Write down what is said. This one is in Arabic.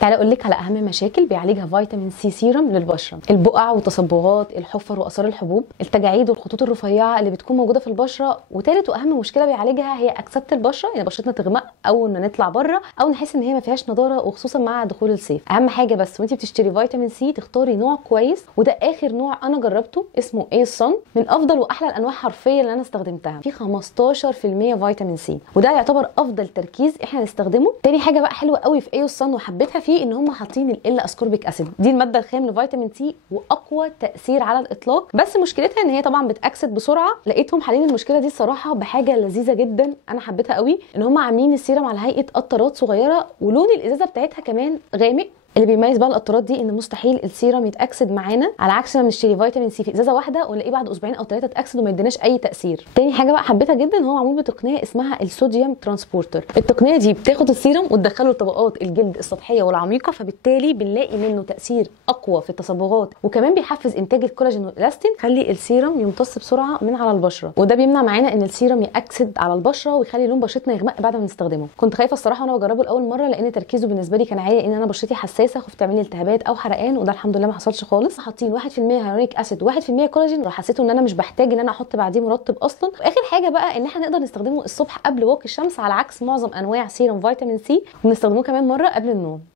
تعالى اقول لك على اهم مشاكل بيعالجها فيتامين سي سيرم للبشره: البقع والتصبغات، الحفر واثار الحبوب، التجاعيد والخطوط الرفيعه اللي بتكون موجوده في البشره. وثالث واهم مشكله بيعالجها هي اكسده البشره، يعني بشرتنا تغمق او ان نطلع بره او نحس ان هي ما فيهاش نضاره، وخصوصا مع دخول الصيف. اهم حاجه بس وانت بتشتري فيتامين سي تختاري نوع كويس، وده اخر نوع انا جربته اسمه اي صن، من افضل واحلى الانواع حرفيا اللي انا استخدمتها. فيه 15% فيتامين سي، وده يعتبر افضل تركيز احنا نستخدمه. تاني حاجه بقى حلوه قوي في اي صن وحبيتها فيه ان هم حاطين ال اسكوربيك اسيد، دي الماده الخام لفيتامين سي واقوى تاثير على الاطلاق. بس مشكلتها ان هي طبعا بتاكسد بسرعه. لقيتهم حالين المشكله دي الصراحه بحاجه لذيذه جدا انا حبيتها قوي، ان هم عاملين السيرم على هيئه قطرات صغيره، ولون الازازه بتاعتها كمان غامق. اللي بيميز بقى القطرات دي ان مستحيل السيرم يتاكسد معانا، على عكس ما بنشتري فيتامين سي في ازازه واحده ونلاقيه بعد اسبوعين او 3 اتاكسد وما يديناش اي تاثير. تاني حاجه بقى حبيتها جدا، هو معمول بتقنيه اسمها الصوديوم ترانسبورتر. التقنيه دي بتاخد السيرم وتدخله لطبقات الجلد السطحيه والعميقه، فبالتالي بنلاقي منه تاثير اقوى في التصبغات، وكمان بيحفز انتاج الكولاجين والالاستين، خلي السيرم يمتص بسرعه من على البشره، وده بيمنع معانا ان السيرم ياكسد على البشره ويخلي لون بشرتنا يغمق بعد ما نستخدمه. كنت خايفه الصراحه وانا بجربه لاول مره، لان تركيزه بالنسبه لي كان عالي، لان انا بشرتي حساسه، خفت تعمل لي التهابات او حرقان، وده الحمد لله ما حصلش خالص. حاطين 1% هيالورونيك اسيد و1% كولاجين، حسيته ان انا مش بحتاج ان انا احط بعديه مرطب اصلا. واخر حاجه بقى ان احنا نقدر نستخدمه الصبح قبل واقي الشمس، على عكس معظم انواع سيرم فيتامين سي، وبنستخدمه كمان مره قبل النوم.